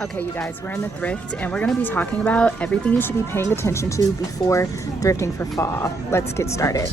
Okay, you guys, we're in the Thrift and we're going to be talking about everything you should be paying attention to before thrifting for fall. Let's get started.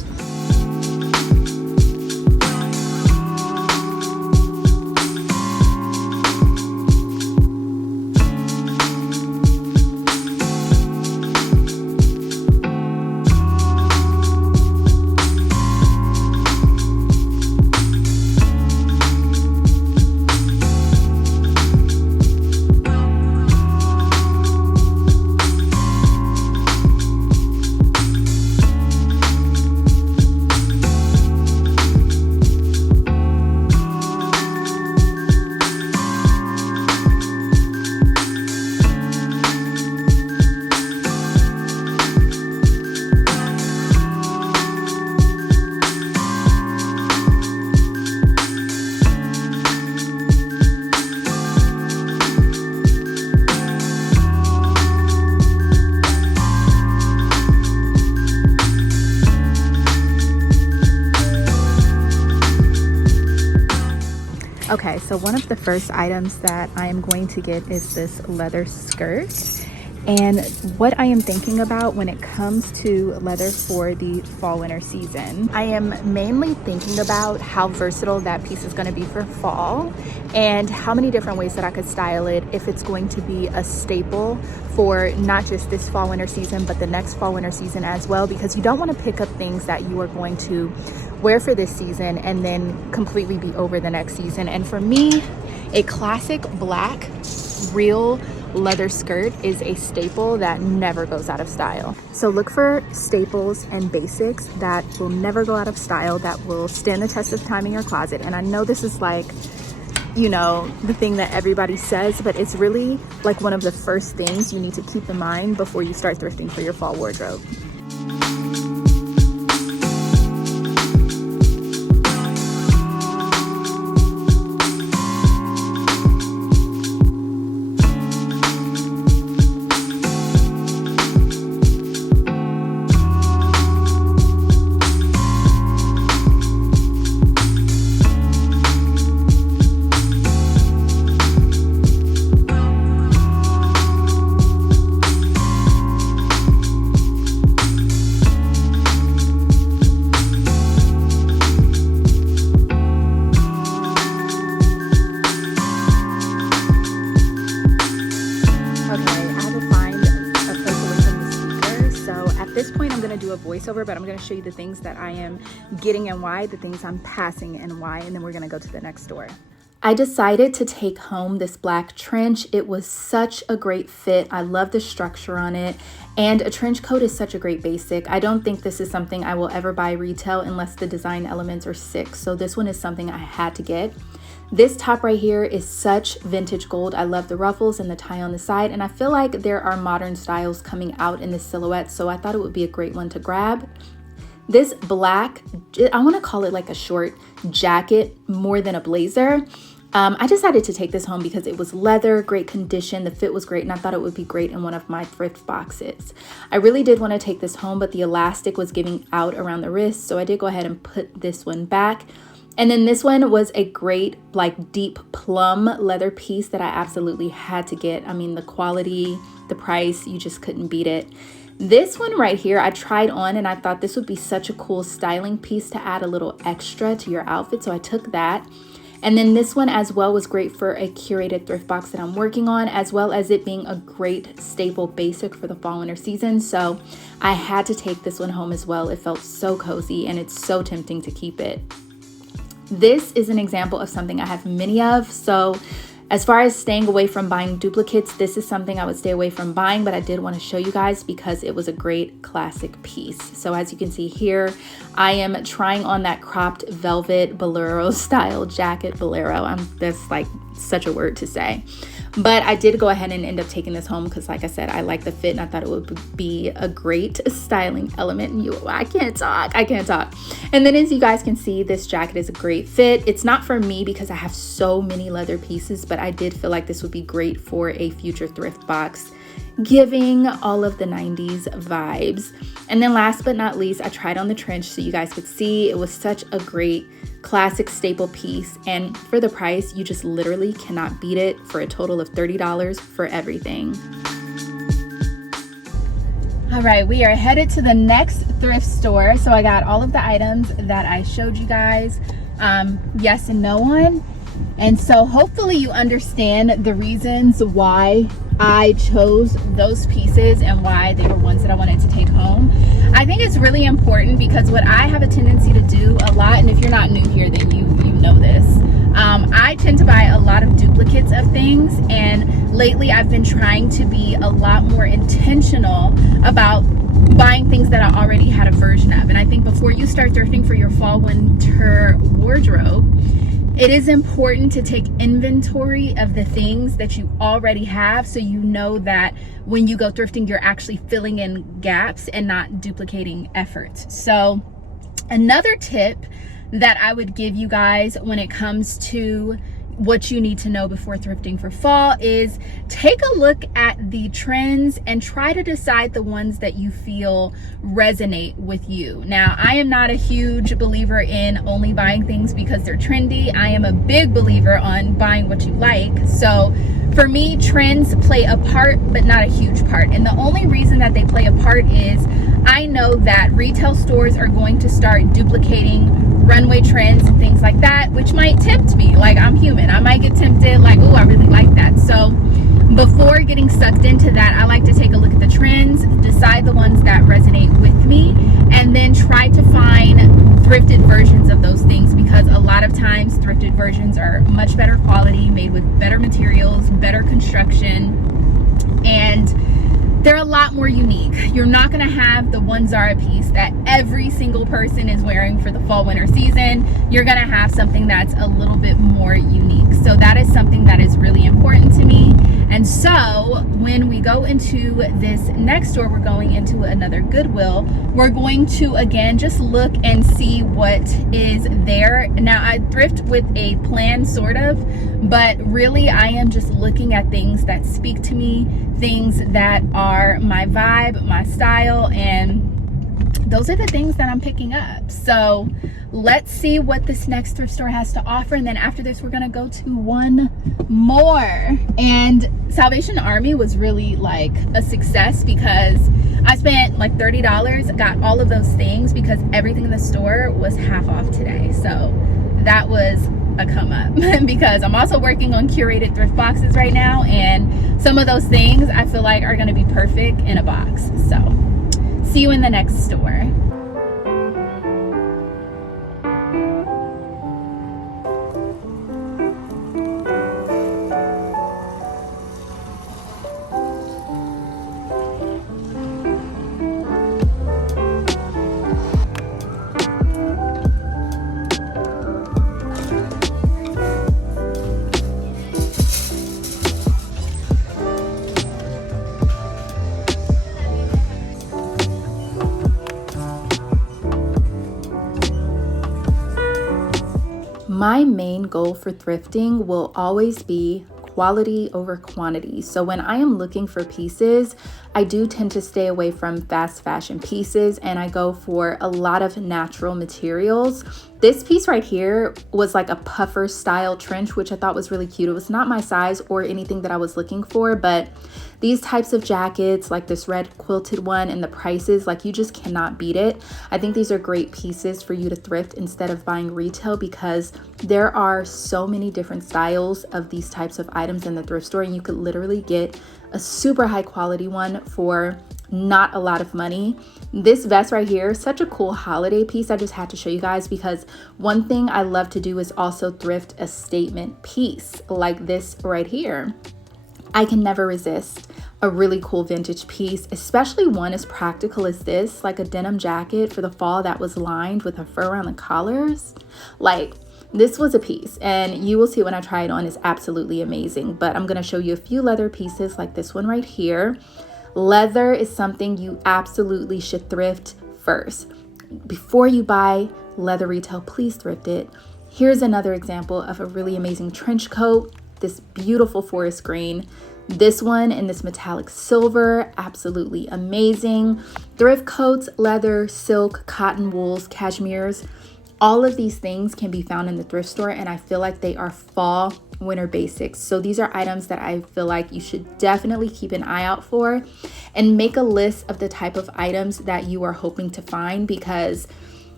Okay, so one of the first items that I am going to get is this leather skirt. And what I am thinking about when it comes to leather for the fall winter season, I am mainly thinking about how versatile that piece is going to be for fall and how many different ways that I could style it if it's going to be a staple for not just this fall winter season but the next fall winter season as well, because you don't want to pick up things that you are going to wear for this season and then completely be over the next season. And for me, a classic black real leather skirt is a staple that never goes out of style. So look for staples and basics that will never go out of style, that will stand the test of time in your closet. And I know this is like, you know, the thing that everybody says, but it's really like one of the first things you need to keep in mind before you start thrifting for your fall wardrobe. Voiceover, but I'm going to show you the things that I am getting and why, the things I'm passing and why, and then we're going to go to the next store. I decided to take home this black trench. It was such a great fit. I love the structure on it, and a trench coat is such a great basic. I don't think this is something I will ever buy retail unless the design elements are sick, so this one is something I had to get. This top right here is such vintage gold. I love the ruffles and the tie on the side, and I feel like there are modern styles coming out in this silhouette, so I thought it would be a great one to grab. This black, I want to call it like a short jacket more than a blazer. I decided to take this home because it was leather, great condition, the fit was great, and I thought it would be great in one of my thrift boxes. I really did want to take this home, but the elastic was giving out around the wrist, so I did go ahead and put this one back. And then this one was a great like deep plum leather piece that I absolutely had to get. I mean, the quality, the price, you just couldn't beat it. This one right here, I tried on and I thought this would be such a cool styling piece to add a little extra to your outfit. So I took that. And then this one as well was great for a curated thrift box that I'm working on, as well as it being a great staple basic for the fall winter season. So I had to take this one home as well. It felt so cozy and it's so tempting to keep it. This is an example of something I have many of. So as far as staying away from buying duplicates, this is something I would stay away from buying, but I did want to show you guys because it was a great classic piece. So as you can see here, I am trying on that cropped velvet bolero style jacket. Bolero, that's like such a word to say. But I did go ahead and end up taking this home because, like I said, I like the fit and I thought it would be a great styling element. And I can't talk. And then as you guys can see, this jacket is a great fit. It's not for me because I have so many leather pieces, but I did feel like this would be great for a future thrift box, giving all of the 90s vibes. And then last but not least, I tried on the trench so you guys could see. It was such a great classic staple piece, and for the price, you just literally cannot beat it, for a total of $30 for everything. All right, we are headed to the next thrift store. So I got all of the items that I showed you guys, yes and no on. And so hopefully you understand the reasons why I chose those pieces and why they were ones that I wanted to take home. I think it's really important because what I have a tendency to do a lot, and if you're not new here, then you know this, I tend to buy a lot of duplicates of things, and lately I've been trying to be a lot more intentional about buying things that I already had a version of. And I think before you start thrifting for your fall winter wardrobe, it is important to take inventory of the things that you already have, so you know that when you go thrifting, you're actually filling in gaps and not duplicating efforts. So another tip that I would give you guys when it comes to what you need to know before thrifting for fall is take a look at the trends and try to decide the ones that you feel resonate with you. Now, I am not a huge believer in only buying things because they're trendy. I am a big believer on buying what you like. So for me, trends play a part, but not a huge part. And the only reason that they play a part is I know that retail stores are going to start duplicating runway trends and things like that, which might tempt me. Like, I'm human. I might get tempted, like, oh, I really like that. So before getting sucked into that, I like to take a look at the trends, decide the ones that resonate with me, and then try to find thrifted versions of those things, because a lot of times thrifted versions are much better quality, made with better materials, better construction, and they're a lot more unique. You're not gonna have the one Zara piece that every single person is wearing for the fall winter season. You're gonna have something that's a little bit more unique. So that is something that is really important to me. And so when we go into this next store, we're going into another Goodwill. We're going to, again, just look and see what is there. Now, I thrift with a plan, sort of, but really I am just looking at things that speak to me, things that are my vibe, my style, and those are the things that I'm picking up. So let's see what this next thrift store has to offer, and then after this we're gonna go to one more. And Salvation Army was really like a success because I spent like $30, got all of those things because everything in the store was half off today. So that was a come up because I'm also working on curated thrift boxes right now, and some of those things I feel like are going to be perfect in a box. So see you in the next store. My main goal for thrifting will always be quality over quantity. So when I am looking for pieces, I do tend to stay away from fast fashion pieces, and I go for a lot of natural materials. This piece right here was like a puffer style trench, which I thought was really cute. It was not my size or anything that I was looking for, but these types of jackets, like this red quilted one, and the prices, like, you just cannot beat it. I think these are great pieces for you to thrift instead of buying retail, because there are so many different styles of these types of items in the thrift store, and you could literally get a super high quality one for not a lot of money. This vest right here, such a cool holiday piece. I just had to show you guys because one thing I love to do is also thrift a statement piece like this right here. I can never resist a really cool vintage piece, especially one as practical as this, like a denim jacket for the fall that was lined with a fur around the collars. Like, This was a piece, and you will see when I try it on, it's absolutely amazing. But I'm going to show you a few leather pieces like this one right here. Leather is something you absolutely should thrift first. Before you buy leather retail, please thrift it. Here's another example of a really amazing trench coat, this beautiful forest green. This one in this metallic silver, absolutely amazing. Thrift coats, leather, silk, cotton, wools, cashmeres. All of these things can be found in the thrift store, and I feel like they are fall winter basics. So these are items that I feel like you should definitely keep an eye out for, and make a list of the type of items that you are hoping to find, because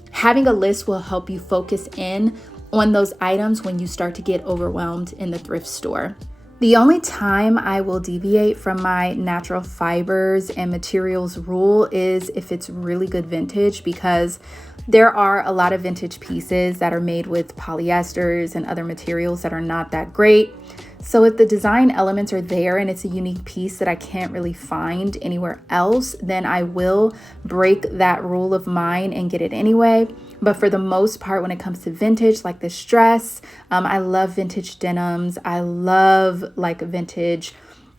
having a list will help you focus in on those items when you start to get overwhelmed in the thrift store. The only time I will deviate from my natural fibers and materials rule is if it's really good vintage, because there are a lot of vintage pieces that are made with polyesters and other materials that are not that great. So if the design elements are there and it's a unique piece that I can't really find anywhere else, then I will break that rule of mine and get it anyway. But for the most part, when it comes to vintage, like this dress, I love vintage denims. I love like vintage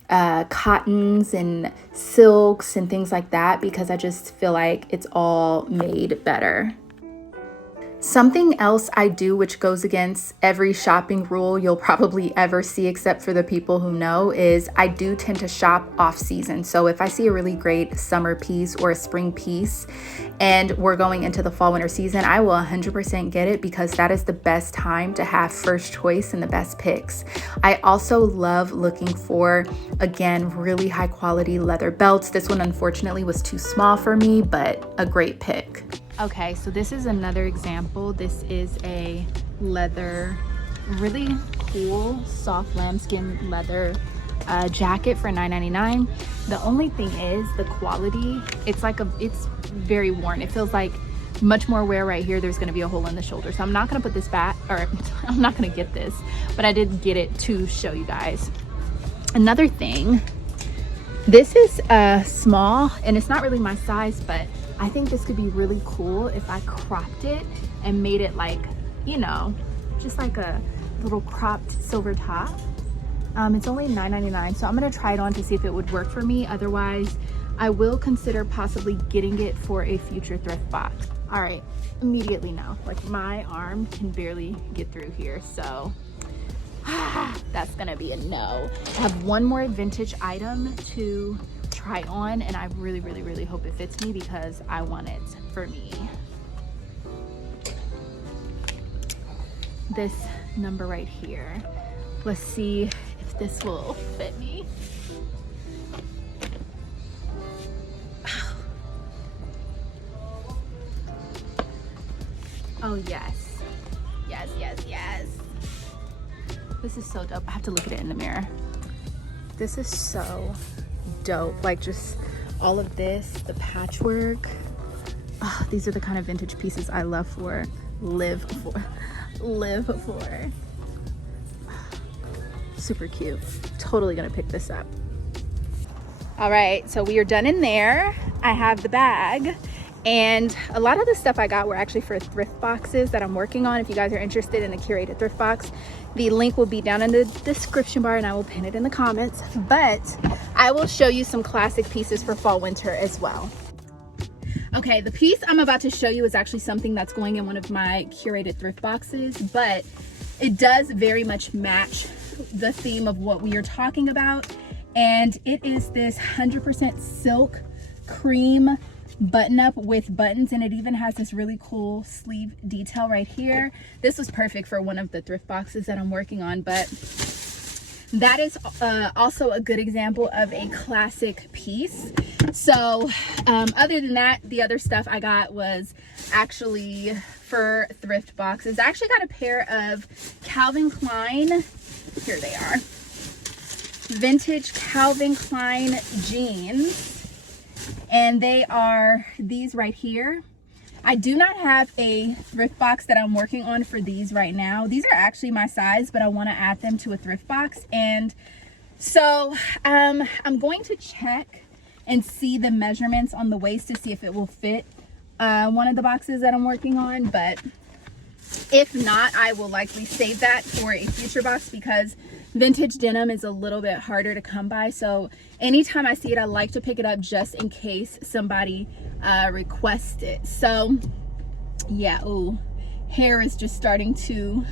cottons and silks and things like that, because I just feel like it's all made better. Something else I do, which goes against every shopping rule you'll probably ever see, except for the people who know, is I do tend to shop off season. So if I see a really great summer piece or a spring piece and we're going into the fall winter season, I will 100% get it, because that is the best time to have first choice and the best picks. I also love looking for, again, really high quality leather belts. This one unfortunately was too small for me, but a great pick. Okay, so this is another example. This is a leather, really cool, soft lambskin leather jacket for $9.99. The only thing is the quality, it's very worn. It feels like much more wear right here. There's gonna be a hole in the shoulder. So I'm not gonna put this back, or I'm not gonna get this, but I did get it to show you guys. Another thing, this is small and it's not really my size, but I think this could be really cool if I cropped it and made it like, you know, just like a little cropped silver top. It's only $9.99, so I'm gonna try it on to see if it would work for me. Otherwise, I will consider possibly getting it for a future thrift box. All right, immediately now, like my arm can barely get through here, so that's gonna be a no. I have one more vintage item to try on, and I really, really, really hope it fits me, because I want it for me. This number right here. Let's see if this will fit me. Oh yes, yes, yes, yes. This is so dope. I have to look at it in the mirror. This is so dope. Like, just all of this, the patchwork. Oh, these are the kind of vintage pieces I live for. Super cute. Totally gonna pick this up. All right, so we are done in there. I have the bag, and a lot of the stuff I got were actually for thrift boxes that I'm working on. If you guys are interested in a curated thrift box, the link will be down in the description bar, and I will pin it in the comments. But I will show you some classic pieces for fall winter as well. Okay, the piece I'm about to show you is actually something that's going in one of my curated thrift boxes, but it does very much match the theme of what we are talking about. And it is this 100% silk cream button up with buttons, and it even has this really cool sleeve detail right here. This was perfect for one of the thrift boxes that I'm working on, but that is also a good example of a classic piece. So other than that, the other stuff I got was actually for thrift boxes. I actually got a pair of Calvin Klein, here they are, vintage Calvin Klein jeans. And they are these right here. I do not have a thrift box that I'm working on for these right now. These are actually my size, but I want to add them to a thrift box. And so I'm going to check and see the measurements on the waist to see if it will fit one of the boxes that I'm working on. But If not, I will likely save that for a future box because vintage denim is a little bit harder to come by. So anytime I see it, I like to pick it up just in case somebody requests it. So yeah, oh, hair is just starting to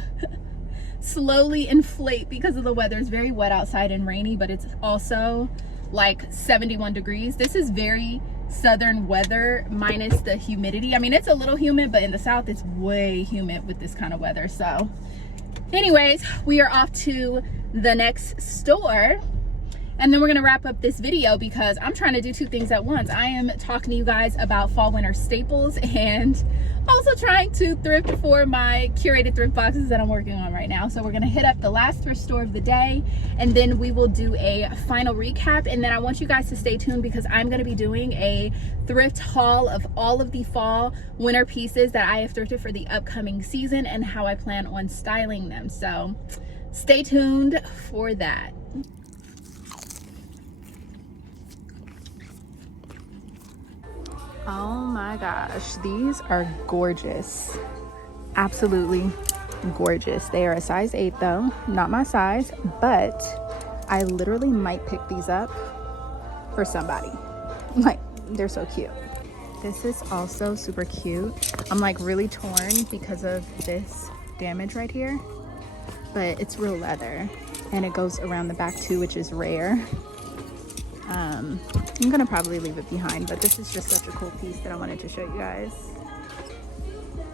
slowly inflate because of the weather. It's very wet outside and rainy, but it's also like 71 degrees. This is very southern weather minus the humidity. I mean, it's a little humid, but in the south it's way humid with this kind of weather. So anyways, we are off to the next store, and then we're gonna wrap up this video because I'm trying to do 2 things at once. I am talking to you guys about fall winter staples and also trying to thrift for my curated thrift boxes that I'm working on right now. So we're gonna hit up the last thrift store of the day, and then we will do a final recap. And then I want you guys to stay tuned because I'm gonna be doing a thrift haul of all of the fall winter pieces that I have thrifted for the upcoming season and how I plan on styling them. So stay tuned for that. Oh my gosh, these are gorgeous. Absolutely gorgeous. They are a size 8 though, not my size, but I literally might pick these up for somebody. Like, they're so cute. This is also super cute. I'm like really torn because of this damage right here, but it's real leather and it goes around the back too, which is rare. I'm gonna probably leave it behind, but this is just such a cool piece that I wanted to show you guys.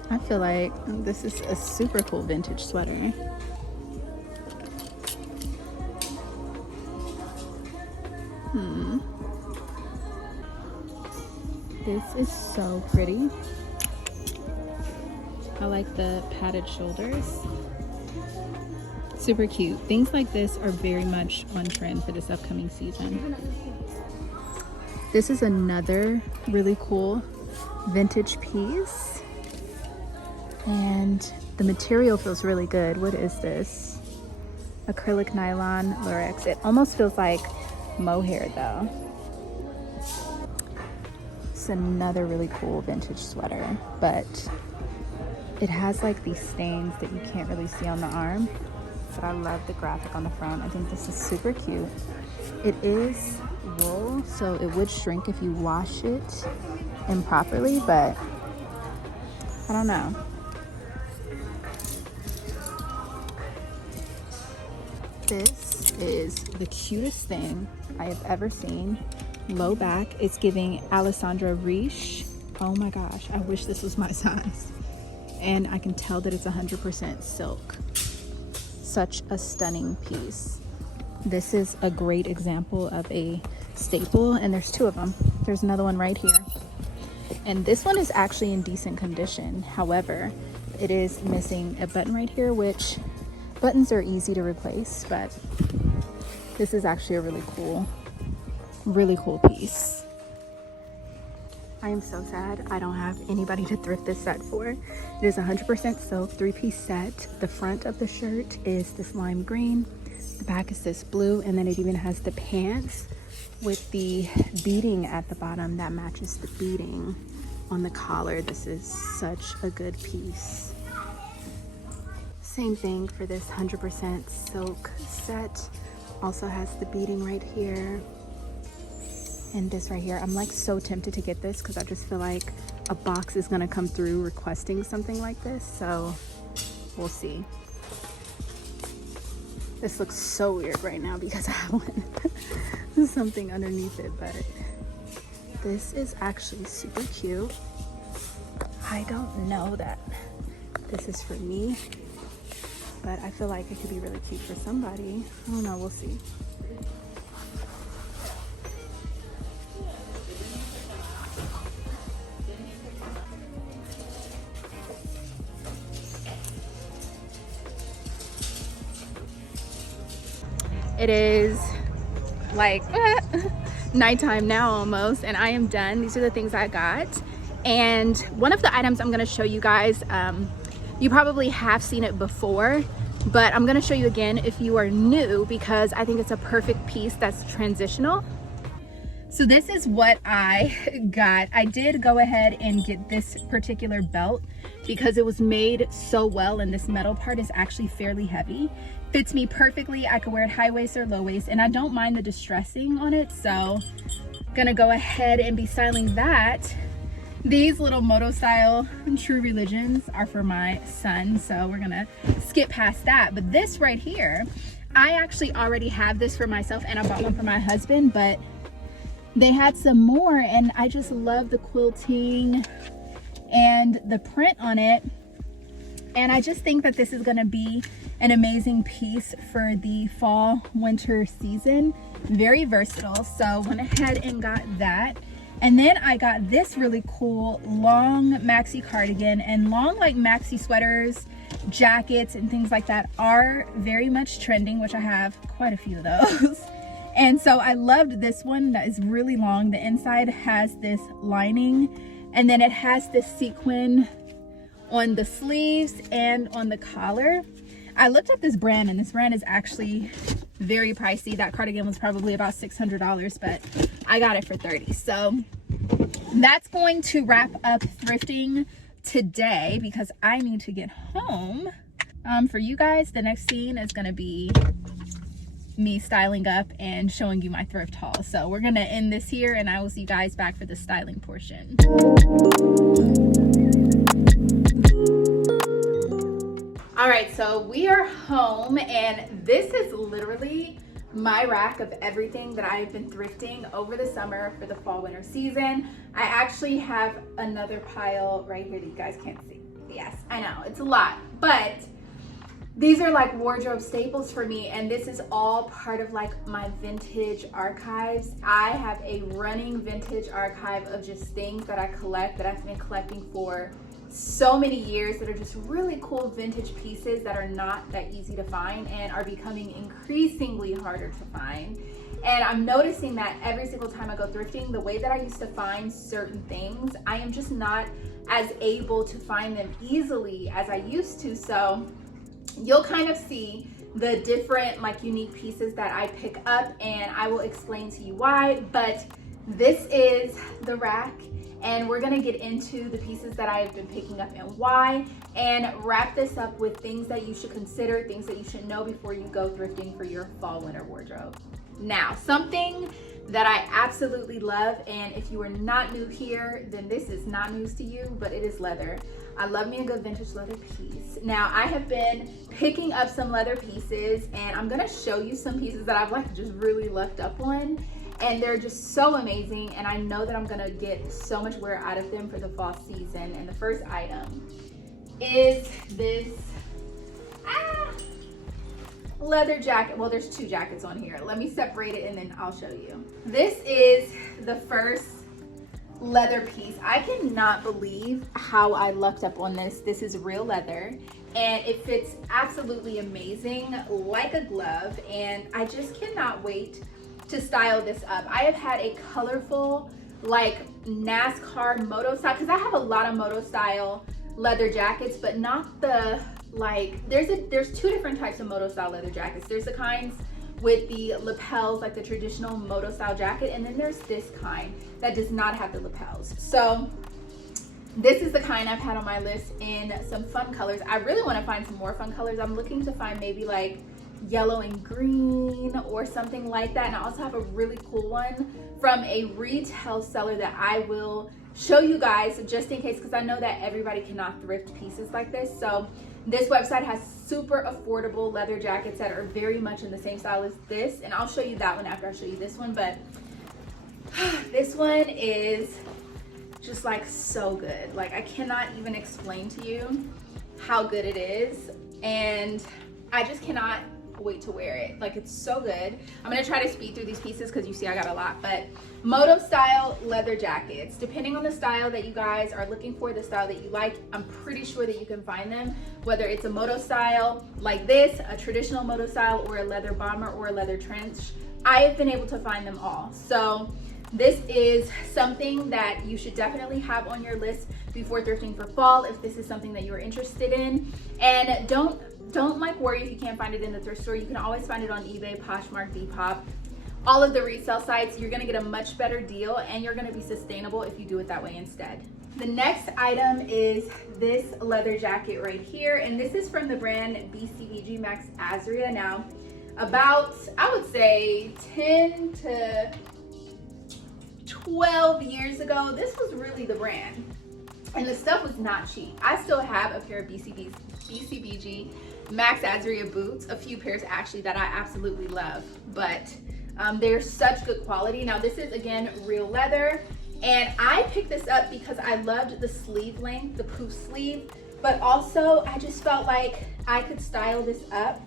I feel like this is a super cool vintage sweater. This is so pretty. I like the padded shoulders. Super cute. Things like this are very much on trend for this upcoming season. This is another really cool vintage piece, and the material feels really good. What is this? Acrylic nylon lurex. It almost feels like mohair though. It's another really cool vintage sweater, but it has like these stains that you can't really see on the arm, but I love the graphic on the front. I think this is super cute. It is wool, so it would shrink if you wash it improperly, but I don't know. This is the cutest thing I have ever seen. Low back. It's giving Alessandra Riche. Oh my gosh, I wish this was my size. And I can tell that it's 100% silk. Such a stunning piece. This is a great example of a staple, and there's 2 of them. There's another one right here. And this one is actually in decent condition. However, it is missing a button right here, which buttons are easy to replace, but this is actually a really cool piece. I am so sad I don't have anybody to thrift this set for. It is 100% silk, 3-piece set. The front of the shirt is this lime green. The back is this blue, and then it even has the pants with the beading at the bottom that matches the beading on the collar. This is such a good piece. Same thing for this 100% silk set. Also has the beading right here. And this right here, I'm like so tempted to get this because I just feel like a box is gonna come through requesting something like this, so we'll see. This looks so weird right now because I have something underneath it, but this is actually super cute. I don't know that this is for me, but I feel like it could be really cute for somebody. I don't know, we'll see. It is like nighttime now almost, and I am done. These are the things I got. And one of the items I'm gonna show you guys, you probably have seen it before, but I'm gonna show you again if you are new because I think it's a perfect piece that's transitional. So this is what I got. I did go ahead and get this particular belt because it was made so well, and this metal part is actually fairly heavy. Fits me perfectly. I can wear it high waist or low waist, and I don't mind the distressing on it, so gonna go ahead and be styling that. These little moto style True Religions are for my son, so we're gonna skip past that. But this right here, I actually already have this for myself, and I bought one for my husband, but they had some more, and I just love the quilting and the print on it. And I just think that this is gonna be an amazing piece for the fall winter season. Very versatile, so went ahead and got that. And then I got this really cool long maxi cardigan, and long like maxi sweaters, jackets, and things like that are very much trending, which I have quite a few of those. And so I loved this one that is really long. The inside has this lining, and then it has this sequin on the sleeves and on the collar. I looked up this brand, and this brand is actually very pricey. That cardigan was probably about $600, but I got it for $30. So that's going to wrap up thrifting today because I need to get home. For you guys, the next scene is going to be me styling up and showing you my thrift haul. So we're going to end this here, and I will see you guys back for the styling portion. All right, so we are home, and this is literally my rack of everything that I've been thrifting over the summer for the fall winter season. I actually have another pile right here that you guys can't see. Yes, I know, it's a lot, but these are like wardrobe staples for me, and this is all part of like my vintage archives. I have a running vintage archive of just things that I collect, that I've been collecting for so many years, that are just really cool vintage pieces that are not that easy to find and are becoming increasingly harder to find. And I'm noticing that every single time I go thrifting, the way that I used to find certain things, I am just not as able to find them easily as I used to. So you'll kind of see the different like unique pieces that I pick up, and I will explain to you why. But this is the rack, and we're gonna get into the pieces that I've been picking up and why, and wrap this up with things that you should consider, things that you should know before you go thrifting for your fall winter wardrobe. Now, something that I absolutely love, and if you are not new here, then this is not news to you, but it is leather. I love me a good vintage leather piece. Now, I have been picking up some leather pieces, and I'm gonna show you some pieces that I've like just really lucked up on, and they're just so amazing, and I know that I'm gonna get so much wear out of them for the fall season. And the first item is this leather jacket. Well, there's two jackets on here. Let me separate it and then I'll show you. This is the first leather piece. I cannot believe how I lucked up on this. This is real leather, and it fits absolutely amazing like a glove, and I just cannot wait to style this up. I have had a colorful like NASCAR moto style, because I have a lot of moto style leather jackets, but not the like, there's two different types of moto style leather jackets. There's the kinds with the lapels, like the traditional moto style jacket, and then there's this kind that does not have the lapels. So this is the kind I've had on my list in some fun colors. I really want to find some more fun colors. I'm looking to find maybe like yellow and green or something like that. And I also have a really cool one from a retail seller that I will show you guys just in case, because I know that everybody cannot thrift pieces like this. So this website has super affordable leather jackets that are very much in the same style as this, and I'll show you that one after I show you this one. But this one is just like so good. Like, I cannot even explain to you how good it is, and I just cannot wait to wear it. Like, it's so good. I'm gonna try to speed through these pieces because you see I got a lot. But moto style leather jackets, depending on the style that you guys are looking for, the style that you like, I'm pretty sure that you can find them, whether it's a moto style like this, a traditional moto style, or a leather bomber or a leather trench. I have been able to find them all. So this is something that you should definitely have on your list before thrifting for fall, if this is something that you're interested in. And don't like worry if you can't find it in the thrift store. You can always find it on eBay, Poshmark, Depop, all of the resale sites, you're gonna get a much better deal and you're gonna be sustainable if you do it that way instead. The next item is this leather jacket right here, and this is from the brand BCBG Max Azria. Now, about, I would say 10 to 12 years ago, this was really the brand. And the stuff was not cheap. I still have a pair of BCBG Max Azria boots, a few pairs actually that I absolutely love, but they're such good quality. Now this is, again, real leather, and I picked this up because I loved the sleeve length, the poof sleeve, but also I just felt like I could style this up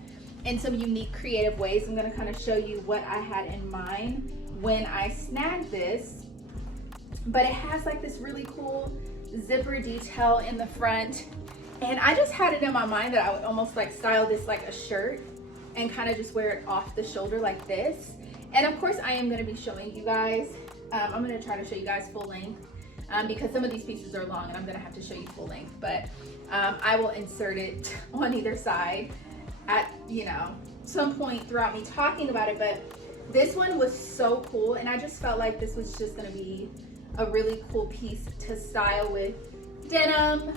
in some unique, creative ways. I'm gonna kind of show you what I had in mind when I snagged this, but it has like this really cool zipper detail in the front, and I just had it in my mind that I would almost like style this like a shirt and kind of just wear it off the shoulder like this. And of course I am going to be showing you guys, I'm going to try to show you guys full length because some of these pieces are long and I'm going to have to show you full length, but I will insert it on either side at, you know, some point throughout me talking about it. But this one was so cool, and I just felt like this was just going to be a really cool piece to style with denim,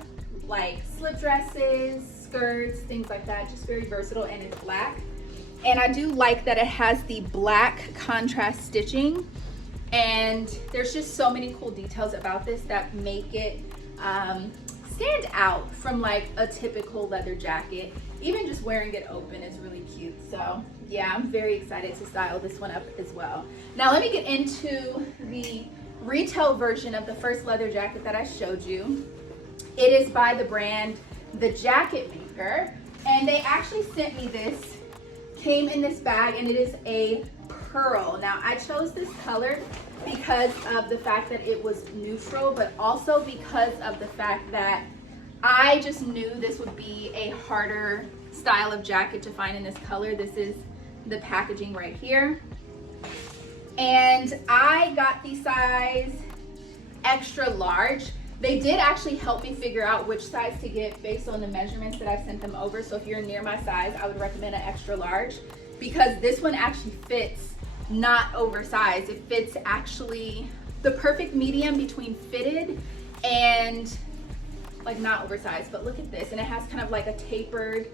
like slip dresses, skirts, things like that. Just very versatile, and it's black. And I do like that it has the black contrast stitching, and there's just so many cool details about this that make it stand out from like a typical leather jacket. Even just wearing it open is really cute. So yeah, I'm very excited to style this one up as well. Now let me get into the retail version of the first leather jacket that I showed you. It is by the brand The Jacket Maker, and they actually sent me this, came in this bag, and it is a pearl. Now I chose this color because of the fact that it was neutral, but also because of the fact that I just knew this would be a harder style of jacket to find in this color. This is the packaging right here. And I got the size extra large. They did actually help me figure out which size to get based on the measurements that I sent them over. So if you're near my size, I would recommend an extra large, because this one actually fits not oversized. It fits actually the perfect medium between fitted and like not oversized. But look at this, and it has kind of like a tapered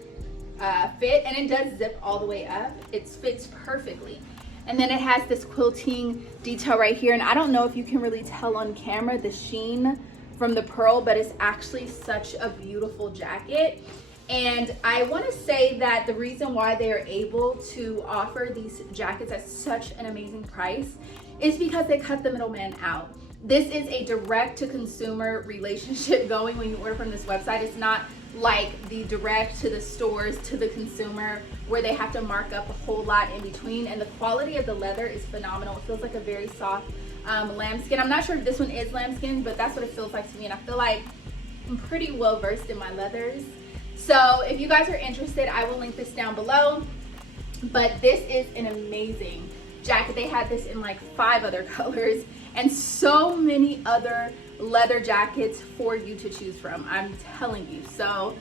fit, and it does zip all the way up. It fits perfectly. And then it has this quilting detail right here, and I don't know if you can really tell on camera the sheen from the pearl, but it's actually such a beautiful jacket. And I want to say that the reason why they are able to offer these jackets at such an amazing price is because they cut the middleman out. This is a direct to consumer relationship going when you order from this website. It's not like the direct to the stores to the consumer where they have to mark up a whole lot in between. And the quality of the leather is phenomenal. It feels like a very soft lambskin. I'm not sure if this one is lambskin, but that's what it feels like to me. And I feel like I'm pretty well versed in my leathers. So if you guys are interested, I will link this down below. But this is an amazing jacket. They had this in like 5 other colors and so many other leather jackets for you to choose from, I'm telling you. So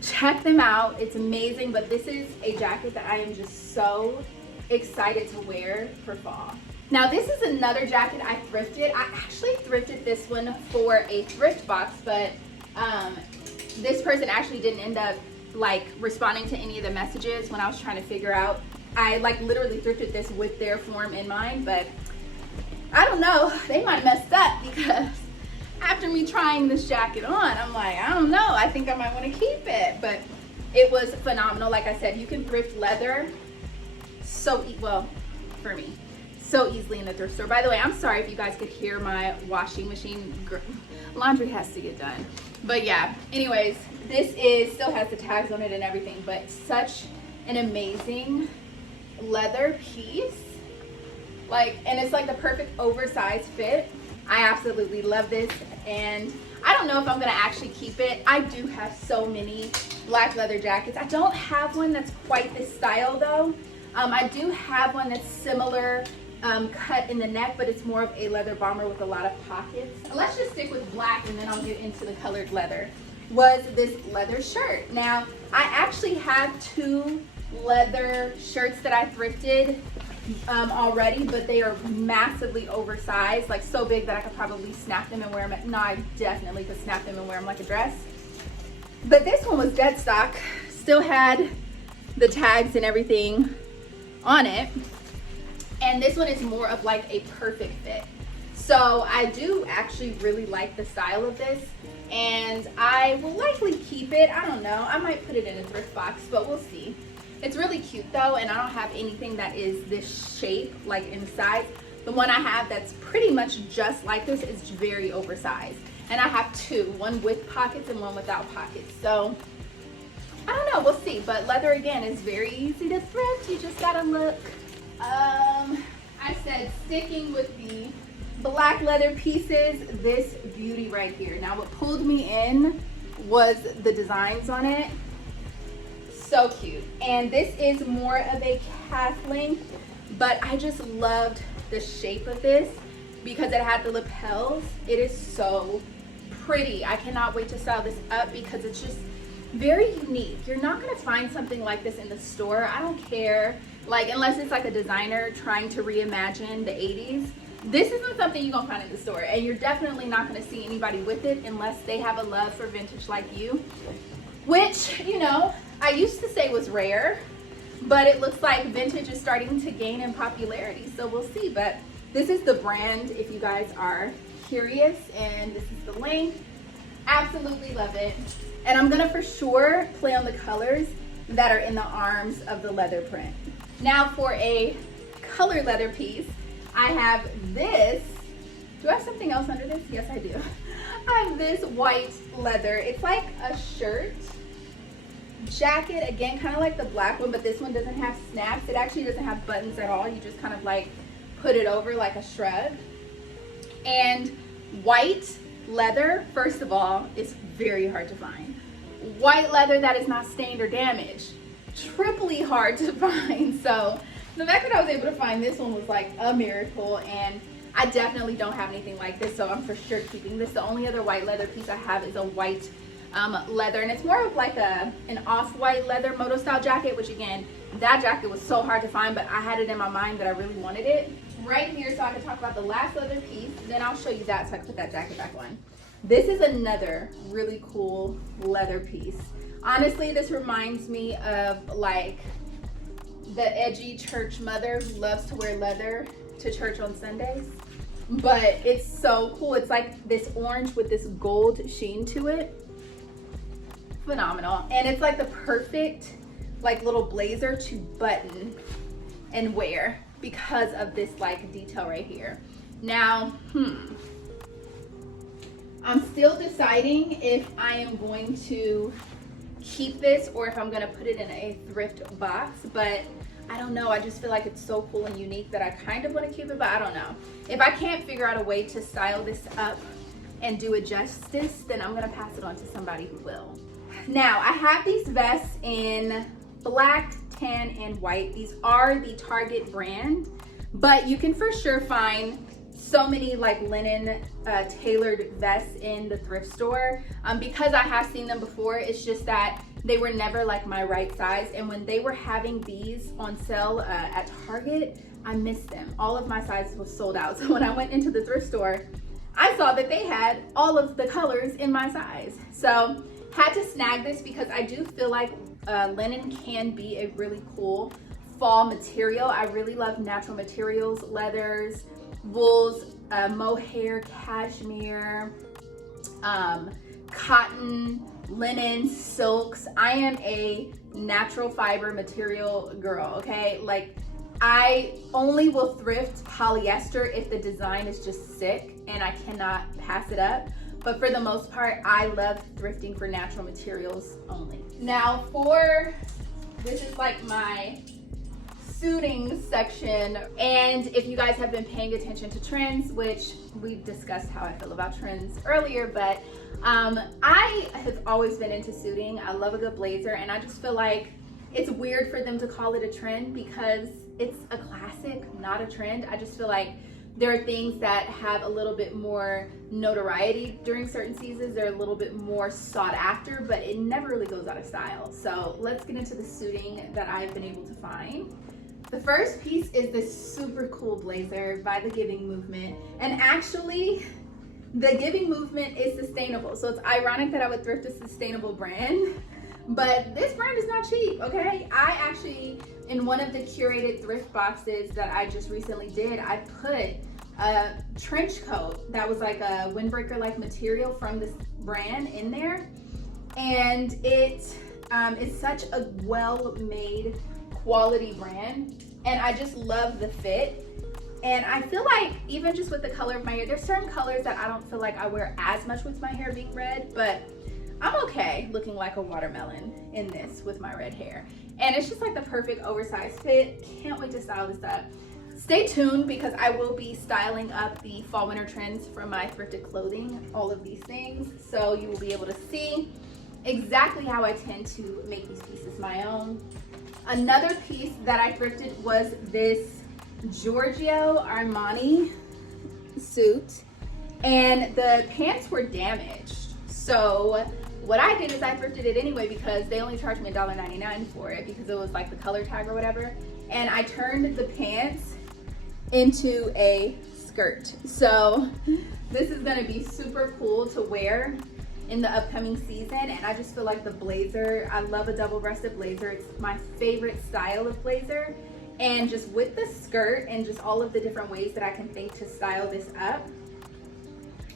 check them out, it's amazing. But this is a jacket that I am just so excited to wear for fall. Now this is another jacket I thrifted. I actually thrifted this one for a thrift box, but this person actually didn't end up like responding to any of the messages when I was trying to figure out. I like literally thrifted this with their form in mind, but I don't know, they might have messed up, because after me trying this jacket on, I'm like, I don't know, I think I might want to keep it. But it was phenomenal. Like I said, you can thrift leather so well, for me, so easily in the thrift store. By the way, I'm sorry if you guys could hear my washing machine. Laundry has to get done. But yeah, anyways, this is still has the tags on it and everything, but such an amazing leather piece. Like, and it's like the perfect oversized fit. I absolutely love this, and I don't know if I'm gonna actually keep it. I do have so many black leather jackets. I don't have one that's quite this style though. I do have one that's similar cut in the neck, but it's more of a leather bomber with a lot of pockets. Let's just stick with black and then I'll get into the colored leather. Was this leather shirt. Now, I actually have 2 leather shirts that I thrifted already, but they are massively oversized, like so big that I could probably snap them and wear them. No, I definitely could snap them and wear them like a dress. But this one was dead stock, still had the tags and everything on it. And this one is more of like a perfect fit. So I do actually really like the style of this, and I will likely keep it. I don't know, I might put it in a thrift box, but we'll see. It's really cute though, and I don't have anything that is this shape, like in size. The one I have that's pretty much just like this is very oversized. And I have two, one with pockets and one without pockets. So I don't know, we'll see. But leather again is very easy to thrift. You just gotta look. I said sticking with the black leather pieces, this beauty right here. Now what pulled me in was the designs on it. So cute. And this is more of a calf length, but I just loved the shape of this because it had the lapels. It is so pretty. I cannot wait to style this up because it's just very unique. You're not gonna find something like this in the store. I don't care, like unless it's like a designer trying to reimagine the 80s. This isn't something you're gonna find in the store, and you're definitely not gonna see anybody with it unless they have a love for vintage like you, which, you know, I used to say was rare, but it looks like vintage is starting to gain in popularity, so we'll see. But this is the brand if you guys are curious, and this is the length. Absolutely love it. And I'm gonna for sure play on the colors that are in the arms of the leather print. Now for a color leather piece, I have this. Do I have something else under this? Yes, I do. I have this white leather. It's like a shirt jacket, again, kind of like the black one, but this one doesn't have snaps. It actually doesn't have buttons at all. You just kind of like put it over like a shrug. And white leather, first of all, is very hard to find. White leather that is not stained or damaged, triply hard to find. So the fact that I was able to find this one was like a miracle, and I definitely don't have anything like this, so I'm for sure keeping this. The only other white leather piece I have is a white leather, and it's more of like an off-white leather moto style jacket, which again, that jacket was so hard to find, but I had it in my mind that I really wanted it. Right here, so I can talk about the last leather piece, then I'll show you that so I can put that jacket back on. This is another really cool leather piece. Honestly, this reminds me of like the edgy church mother who loves to wear leather to church on Sundays. But it's so cool. It's like this orange with this gold sheen to it. Phenomenal. And it's like the perfect like little blazer to button and wear because of this like detail right here. Now, I'm still deciding if I am going to keep this or if I'm gonna put it in a thrift box, but I don't know. I just feel like it's so cool and unique that I kind of want to keep it, but I don't know. If I can't figure out a way to style this up and do it justice, then I'm gonna pass it on to somebody who will. Now, I have these vests in black, tan, and white. These are the Target brand, but you can for sure find so many like linen tailored vests in the thrift store. Because I have seen them before, it's just that they were never like my right size, and when they were having these on sale at Target, I missed them. All of my sizes was sold out. So when I went into the thrift store, I saw that they had all of the colors in my size. So had to snag this because I do feel like linen can be a really cool fall material. I really love natural materials, leathers, wools, mohair, cashmere, cotton, linen, silks. I am a natural fiber material girl, okay? Like, I only will thrift polyester if the design is just sick and I cannot pass it up. But for the most part, I love thrifting for natural materials only. Now this is like my suiting section, and if you guys have been paying attention to trends, which we've discussed how I feel about trends earlier, but I have always been into suiting. I love a good blazer, and I just feel like it's weird for them to call it a trend because it's a classic, not a trend. I just feel like there are things that have a little bit more notoriety during certain seasons. They're a little bit more sought after, but it never really goes out of style. So let's get into the suiting that I've been able to find. The first piece is this super cool blazer by the Giving Movement. And actually, the Giving Movement is sustainable. So it's ironic that I would thrift a sustainable brand, but this brand is not cheap, okay? I actually, in one of the curated thrift boxes that I just recently did, I put a trench coat that was like a windbreaker-like material from this brand in there. And it is such a well-made quality brand. And I just love the fit. And I feel like even just with the color of my hair, there's certain colors that I don't feel like I wear as much with my hair being red, but I'm okay looking like a watermelon in this with my red hair. And it's just like the perfect oversized fit. Can't wait to style this up. Stay tuned because I will be styling up the fall winter trends from my thrifted clothing, all of these things. So you will be able to see exactly how I tend to make these pieces my own. Another piece that I thrifted was this Giorgio Armani suit, and the pants were damaged. So what I did is I thrifted it anyway because they only charged me $1.99 for it because it was like the color tag or whatever. And I turned the pants into a skirt. So this is gonna be super cool to wear in the upcoming season. And I just feel like the blazer, I love a double-breasted blazer. It's my favorite style of blazer. And just with the skirt and just all of the different ways that I can think to style this up,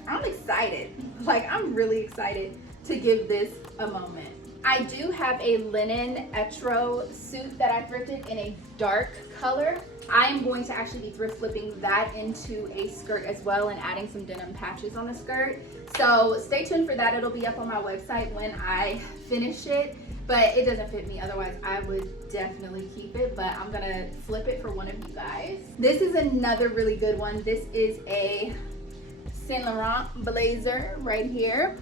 I'm excited. Like, I'm really excited to give this a moment. I do have a linen etro suit that I thrifted in a dark color. I am going to actually be thrift flipping that into a skirt as well and adding some denim patches on the skirt. So stay tuned for that. It'll be up on my website when I finish it, but it doesn't fit me. Otherwise, I would definitely keep it, but I'm gonna flip it for one of you guys. This is another really good one. This is a Saint Laurent blazer right here.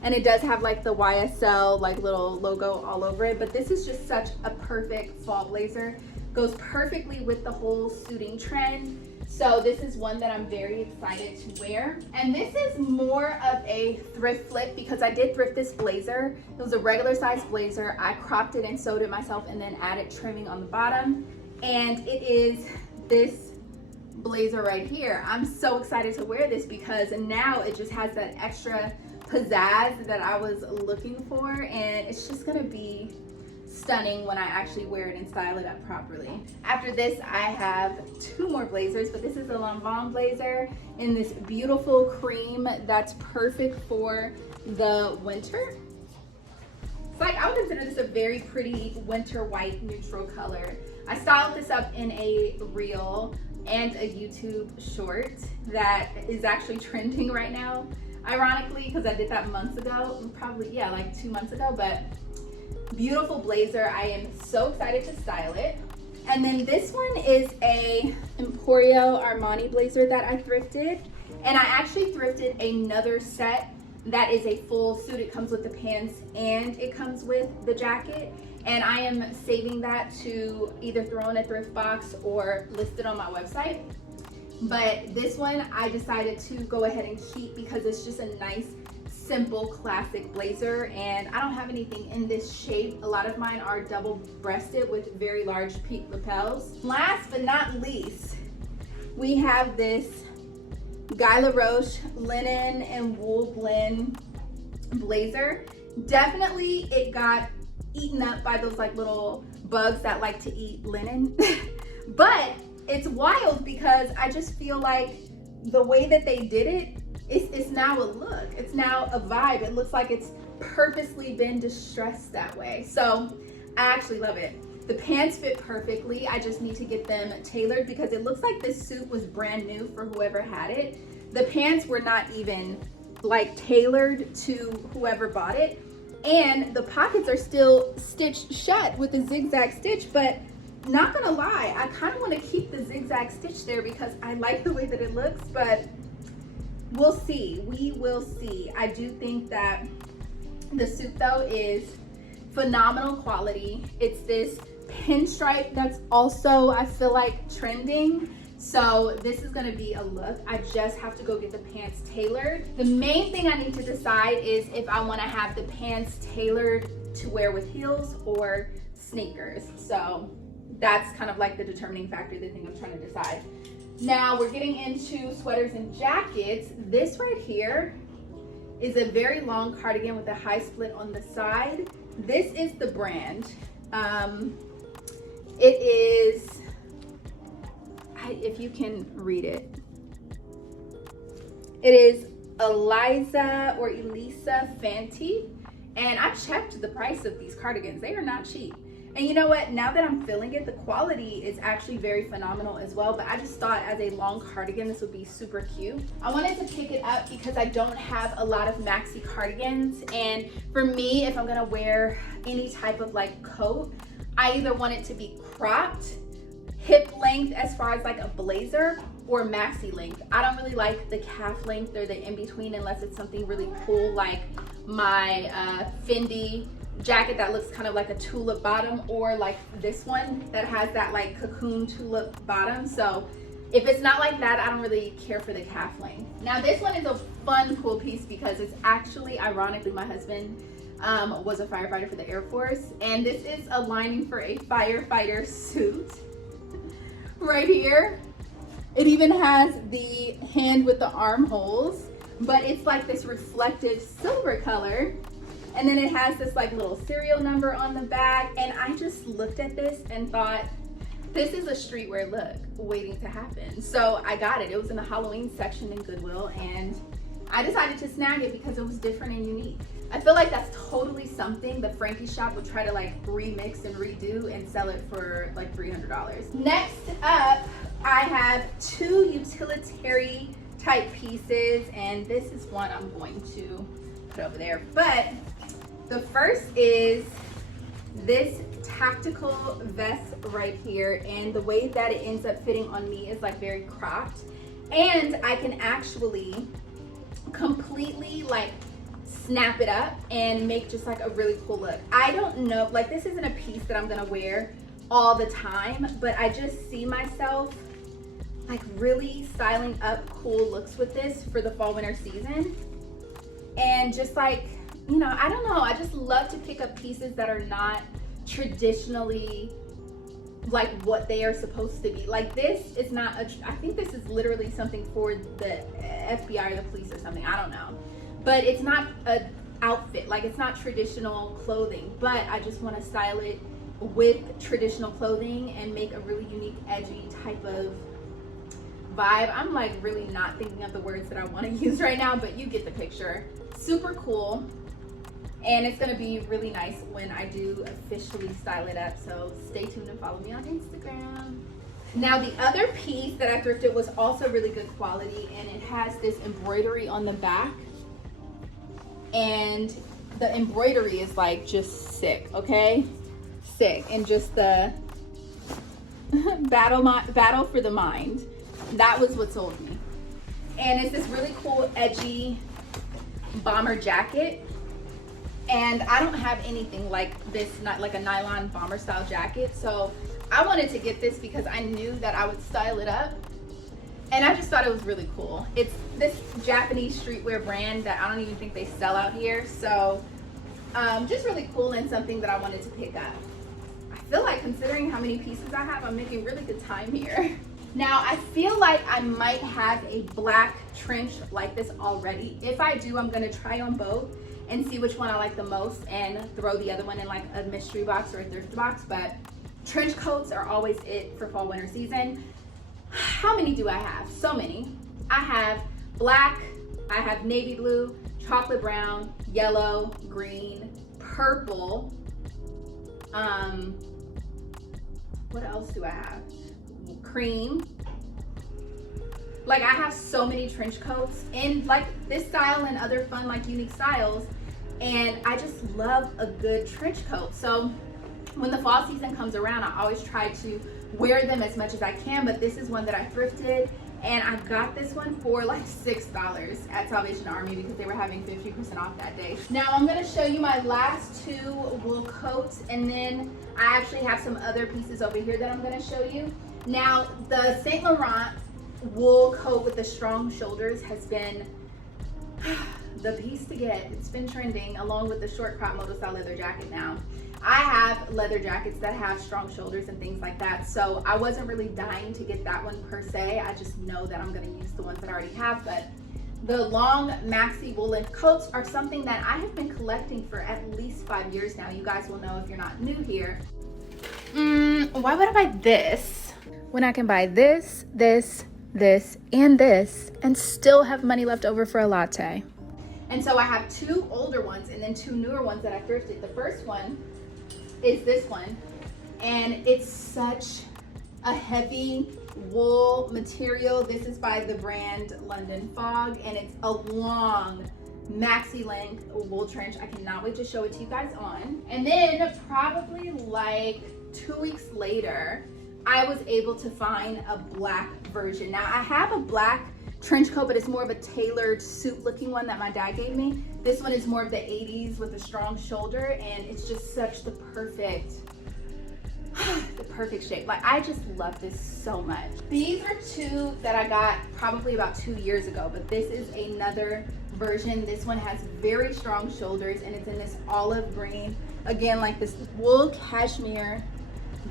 And it does have like the YSL like little logo all over it, but this is just such a perfect fall blazer. Goes perfectly with the whole suiting trend. So this is one that I'm very excited to wear. And this is more of a thrift flip because I did thrift this blazer. It was a regular size blazer. I cropped it and sewed it myself and then added trimming on the bottom. And it is this blazer right here. I'm so excited to wear this because now it just has that extra pizzazz that I was looking for, and it's just gonna be stunning when I actually wear it and style it up properly. After this, I have two more blazers, but this is a Lanvin blazer in this beautiful cream that's perfect for the winter. It's like, I would consider this a very pretty winter white neutral color. I styled this up in a reel and a YouTube short that is actually trending right now. Ironically, because I did that months ago, probably, yeah, like 2 months ago, but beautiful blazer. I am so excited to style it. And then this one is a Emporio Armani blazer that I thrifted. And I actually thrifted another set that is a full suit. It comes with the pants and it comes with the jacket. And I am saving that to either throw in a thrift box or list it on my website. But this one I decided to go ahead and keep because it's just a nice, simple, classic blazer. And I don't have anything in this shape. A lot of mine are double-breasted with very large peak lapels. Last but not least, we have this Guy Laroche linen and wool blend blazer. Definitely it got eaten up by those like little bugs that like to eat linen. But it's wild because I just feel like the way that they did it, it's now a look. It's now a vibe. It looks like it's purposely been distressed that way. So I actually love it. The pants fit perfectly. I just need to get them tailored because it looks like this suit was brand new for whoever had it. The pants were not even like tailored to whoever bought it. And the pockets are still stitched shut with a zigzag stitch, but not gonna lie, I kind of want to keep the zigzag stitch there because I like the way that it looks, but we'll see. We will see. I do think that the suit though is phenomenal quality. It's this pinstripe that's also, I feel like, trending. So this is gonna be a look. I just have to go get the pants tailored. The main thing I need to decide is if I wanna have the pants tailored to wear with heels or sneakers. So that's kind of like the determining factor, the thing I'm trying to decide. Now we're getting into sweaters and jackets. This right here is a very long cardigan with a high split on the side. This is the brand. It is, if you can read it, it is Elisa Fenty. And I checked the price of these cardigans. They are not cheap. And you know what? Now that I'm feeling it, the quality is actually very phenomenal as well. But I just thought as a long cardigan, this would be super cute. I wanted to pick it up because I don't have a lot of maxi cardigans. And for me, if I'm gonna wear any type of like coat, I either want it to be cropped, hip length as far as like a blazer, or maxi length. I don't really like the calf length or the in-between unless it's something really cool like my Fendi jacket that looks kind of like a tulip bottom, or like this one that has that like cocoon tulip bottom. So if it's not like that, I don't really care for the calf length. Now this one is a fun, cool piece because it's actually, ironically, my husband was a firefighter for the Air Force, and this is a lining for a firefighter suit right here. It even has the hand with the armholes, but it's like this reflective silver color. And then it has this like little serial number on the back. And I just looked at this and thought, this is a streetwear look waiting to happen. So I got it. It was in the Halloween section in Goodwill, and I decided to snag it because it was different and unique. I feel like that's totally something the Frankie shop would try to like remix and redo and sell it for like $300. Next up, I have two utilitarian type pieces, and this is one I'm going to put over there. But the first is this tactical vest right here, and the way that it ends up fitting on me is like very cropped, and I can actually completely like snap it up and make just like a really cool look. I don't know, like this isn't a piece that I'm gonna wear all the time, but I just see myself like really styling up cool looks with this for the fall winter season. And just like, you know, I don't know, I just love to pick up pieces that are not traditionally like what they are supposed to be. Like this is not I think this is literally something for the FBI or the police or something, I don't know. But it's not an outfit, like it's not traditional clothing, but I just want to style it with traditional clothing and make a really unique, edgy type of vibe. I'm like really not thinking of the words that I want to use right now, but you get the picture. Super cool. And it's going to be really nice when I do officially style it up. So stay tuned and follow me on Instagram. Now the other piece that I thrifted was also really good quality, and it has this embroidery on the back. And the embroidery is like just sick, okay? Sick. And just the battle for the mind. That was what sold me. And it's this really cool, edgy bomber jacket. And I don't have anything like this, not like a nylon bomber style jacket. So I wanted to get this because I knew that I would style it up. And I just thought it was really cool. It's this Japanese streetwear brand that I don't even think they sell out here. So just really cool, and something that I wanted to pick up. I feel like, considering how many pieces I have, I'm making really good time here. Now I feel like I might have a black trench like this already. If I do, I'm gonna try on both and see which one I like the most and throw the other one in like a mystery box or a thrift box. But trench coats are always it for fall winter season. How many do I have? So many. I have black, I have navy blue, chocolate brown, yellow, green, purple. What else do I have? Cream. Like I have so many trench coats in like this style and other fun like unique styles, and I just love a good trench coat. So when the fall season comes around, I always try to wear them as much as I can, but this is one that I thrifted, and I got this one for like $6 at Salvation Army because they were having 50% off that day. Now I'm gonna show you my last two wool coats, and then I actually have some other pieces over here that I'm gonna show you. Now the Saint Laurent wool coat with the strong shoulders has been the piece to get. It's been trending along with the short crop moto style leather jacket now. I have leather jackets that have strong shoulders and things like that, so I wasn't really dying to get that one per se. I just know that I'm gonna use the ones that I already have. But the long maxi woolen coats are something that I have been collecting for at least 5 years now. You guys will know if you're not new here. Why would I buy this when I can buy this, this, and this, and still have money left over for a latte? And so I have 2 older ones and then 2 newer ones that I thrifted. The first one is this one, and it's such a heavy wool material. This is by the brand London Fog, and it's a long maxi length wool trench. I cannot wait to show it to you guys on. And then probably like 2 weeks later, I was able to find a black version. Now I have a black trench coat, but it's more of a tailored suit looking one that my dad gave me. This one is more of the 80s with a strong shoulder, and it's just such the perfect shape. Like, I just love this so much. These are 2 that I got probably about 2 years ago, but this is another version. This one has very strong shoulders, and it's in this olive green. Again, like this wool cashmere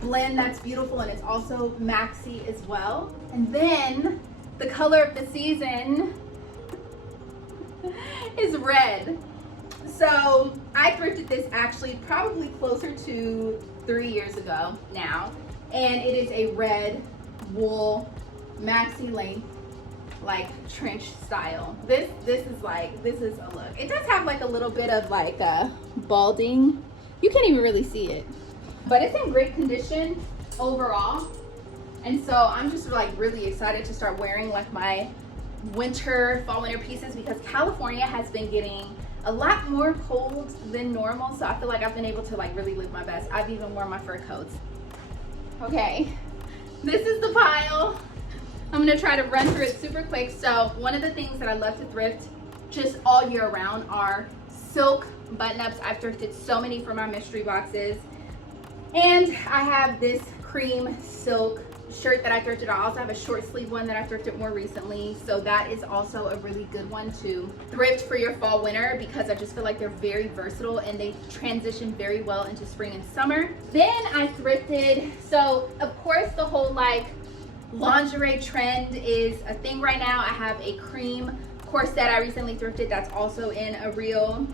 blend that's beautiful, and it's also maxi as well. And then the color of the season is red. So I thrifted this actually probably closer to 3 years ago now, and it is a red wool maxi length, like trench style. This is a look. It does have like a little bit of like a balding. You can't even really see it, but it's in great condition overall. And so I'm just like really excited to start wearing like my fall winter pieces, because California has been getting a lot more cold than normal. So I feel like I've been able to like really live my best. I've even worn my fur coats. Okay, this is the pile. I'm gonna try to run through it super quick. So one of the things that I love to thrift just all year round are silk button-ups. I've thrifted so many for my mystery boxes. And I have this cream silk shirt that I thrifted. I also have a short sleeve one that I thrifted more recently, so that is also a really good one to thrift for your fall winter, because I just feel like they're very versatile and they transition very well into spring and summer. Then I thrifted, so of course the whole like lingerie trend is a thing right now. I have a cream corset I recently thrifted that's also in a reel,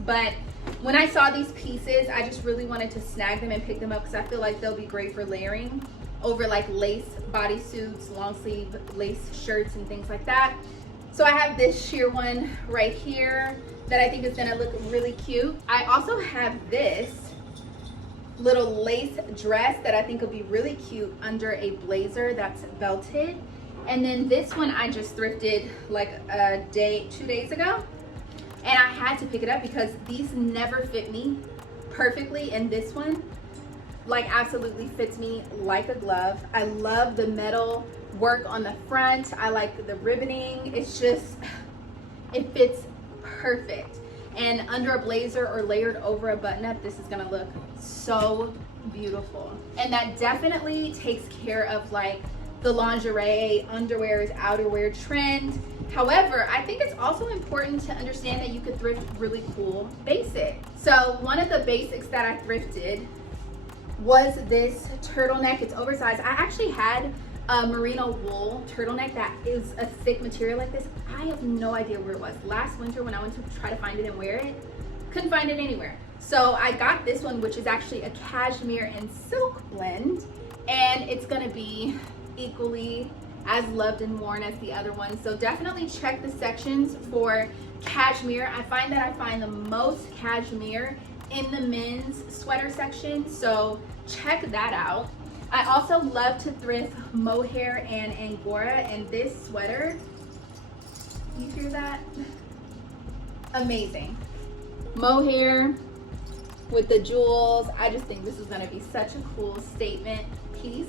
but when I saw these pieces, I just really wanted to snag them and pick them up because I feel like they'll be great for layering over like lace bodysuits, long sleeve lace shirts and things like that. So I have this sheer one right here that I think is gonna look really cute. I also have this little lace dress that I think will be really cute under a blazer that's belted. And then this one I just thrifted like 2 days ago. And I had to pick it up because these never fit me perfectly, and this one like absolutely fits me like a glove. I love the metal work on the front. I like the ribboning. It's just, it fits perfect. And under a blazer or layered over a button up, this is gonna look so beautiful. And that definitely takes care of like the lingerie, underwears, outerwear trend. However, I think it's also important to understand that you could thrift really cool basics. So one of the basics that I thrifted was this turtleneck. It's oversized. I actually had a merino wool turtleneck that is a thick material like this. I have no idea where it was. Last winter when I went to try to find it and wear it, couldn't find it anywhere. So I got this one, which is actually a cashmere and silk blend, and it's gonna be equally as loved and worn as the other one. So definitely check the sections for cashmere. I find that I find the most cashmere in the men's sweater section, so check that out. I also love to thrift mohair and angora, and this sweater, you hear that? Amazing. Mohair with the jewels. I just think this is gonna be such a cool statement piece.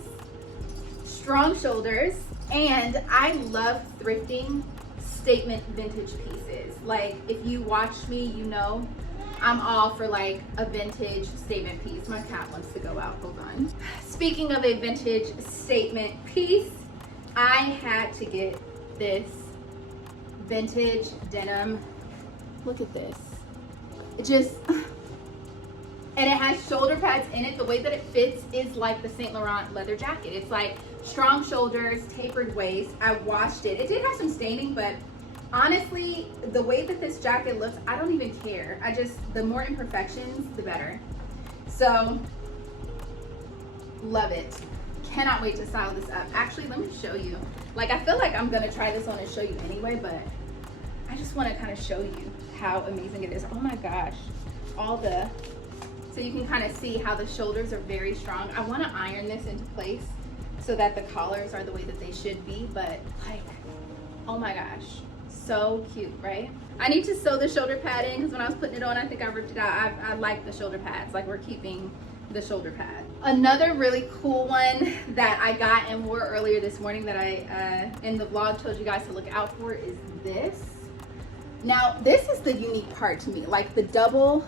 Strong shoulders, and I love thrifting statement vintage pieces. Like, if you watch me, you know I'm all for like a vintage statement piece. My cat wants to go out, hold on. Speaking of a vintage statement piece, I had to get this vintage denim. Look at this. It just, And it has shoulder pads in it. The way that it fits is like the Saint Laurent leather jacket. It's like strong shoulders, tapered waist. I washed it. It did have some staining, but honestly, the way that this jacket looks, I don't even care. The more imperfections, the better. So, love it. Cannot wait to style this up. Actually, let me show you. Like, I feel like I'm gonna try this on and show you anyway, but I just wanna kind of show you how amazing it is. Oh my gosh. So you can kind of see how the shoulders are very strong. I wanna iron this into place so that the collars are the way that they should be, but like, oh my gosh, so cute, right? I need to sew the shoulder pad in because when I was putting it on, I think I ripped it out. I like the shoulder pads, like we're keeping the shoulder pad. Another really cool one that I got and wore earlier this morning that I, in the vlog, told you guys to look out for is this. Now, this is the unique part to me, like the double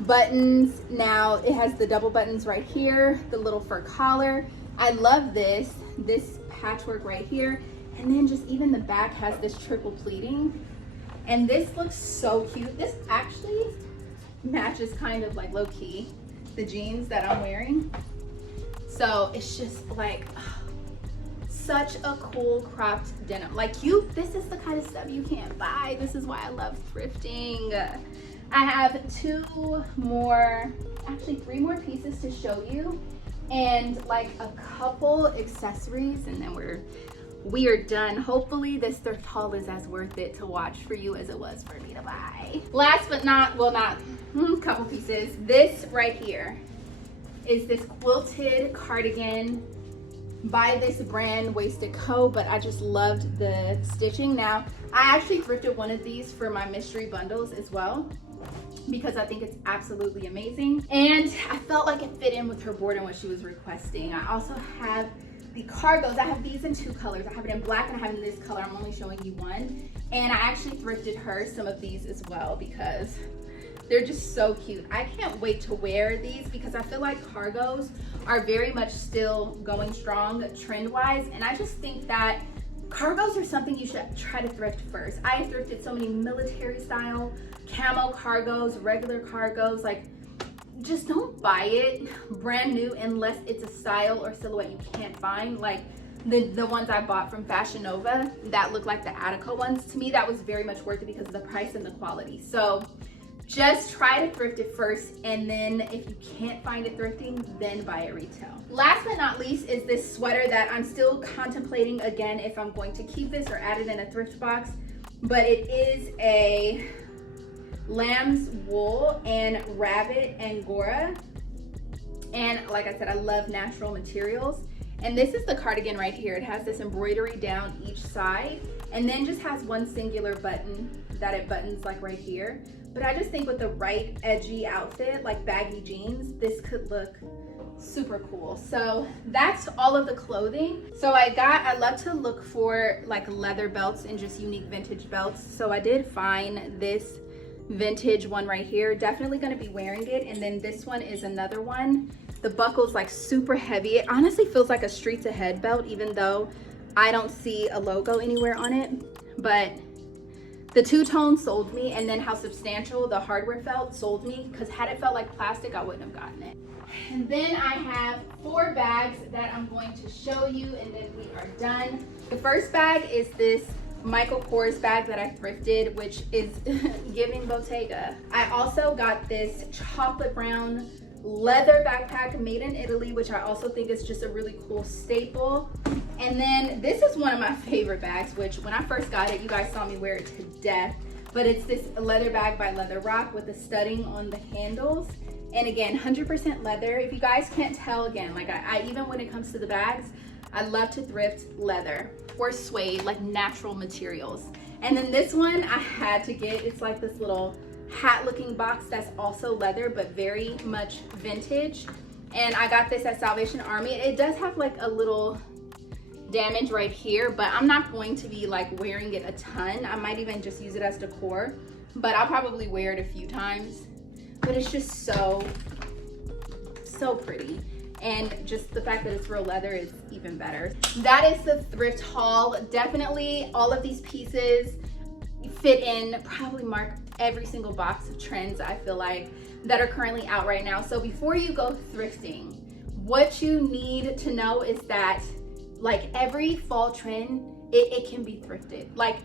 buttons. Now, it has the double buttons right here, the little fur collar. I love this patchwork right here. And then just even the back has this triple pleating. And this looks so cute. This actually matches kind of like low key the jeans that I'm wearing. So it's just like such a cool cropped denim. Like this is the kind of stuff you can't buy. This is why I love thrifting. I have three more pieces to show you and like a couple accessories, and then we are done. Hopefully this thrift haul is as worth it to watch for you as it was for me to buy. Last but not couple pieces. This right here is this quilted cardigan by this brand Wasted Co, but I just loved the stitching. Now, I actually thrifted one of these for my mystery bundles as well because I think it's absolutely amazing. And I felt like it fit in with her board and what she was requesting. I also have the cargos. I have these in two colors. I have it in black and I have it in this color. I'm only showing you one. And I actually thrifted her some of these as well because they're just so cute. I can't wait to wear these because I feel like cargos are very much still going strong trend-wise. And I just think that cargos are something you should try to thrift first. I have thrifted so many military style, camo cargos, regular cargos. Like, just don't buy it brand new unless it's a style or silhouette you can't find. Like the ones I bought from Fashion Nova that look like the Attica ones, to me that was very much worth it because of the price and the quality. So just try to thrift it first, and then if you can't find it thrifting, then buy it retail. Last but not least is this sweater that I'm still contemplating again if I'm going to keep this or add it in a thrift box, but it is a lamb's wool and rabbit angora. And like I said, I love natural materials. And this is the cardigan right here. It has this embroidery down each side and then just has one singular button that it buttons like right here. But I just think with the right edgy outfit, like baggy jeans, this could look super cool. So that's all of the clothing. So I love to look for like leather belts and just unique vintage belts. So I did find this vintage one right here. Definitely gonna be wearing it. And then this one is another one. The buckle's like super heavy. It honestly feels like a Streets Ahead belt, even though I don't see a logo anywhere on it. But the two-tone sold me, and then how substantial the hardware felt sold me, because had it felt like plastic, I wouldn't have gotten it. And then I have 4 bags that I'm going to show you, and then we are done. The first bag is this Michael Kors bag that I thrifted, which is giving Bottega. I also got this chocolate brown leather backpack made in Italy, which I also think is just a really cool staple. And then this is one of my favorite bags, which when I first got it, you guys saw me wear it to death, but it's this leather bag by Leather Rock with the studding on the handles. And again, 100% leather. If you guys can't tell, again, like I even when it comes to the bags, I love to thrift leather or suede, like natural materials. And then this one I had to get, it's like this little hat looking box that's also leather but very much vintage, and I got this at Salvation Army. It does have like a little damage right here, but I'm not going to be like wearing it a ton. I might even just use it as decor, but I'll probably wear it a few times. But it's just so pretty, and just the fact that it's real leather is even better. That is the thrift haul. Definitely all of these pieces, fit in, probably mark every single box of trends I feel like that are currently out right now. So before you go thrifting, what you need to know is that like every fall trend, it can be thrifted. Like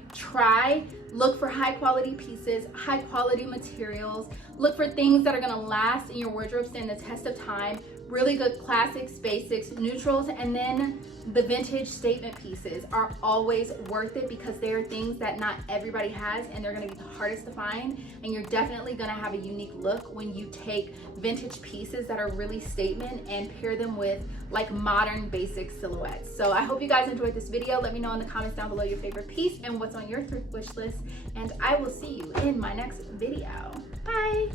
look for high quality pieces, high quality materials, look for things that are gonna last in your wardrobe, stand the test of time, really good classics, basics, neutrals, and then the vintage statement pieces are always worth it because they are things that not everybody has and they're gonna be the hardest to find, and you're definitely gonna have a unique look when you take vintage pieces that are really statement and pair them with like modern basic silhouettes. So I hope you guys enjoyed this video. Let me know in the comments down below your favorite piece and what's on your thrift wish list, and I will see you in my next video. Bye.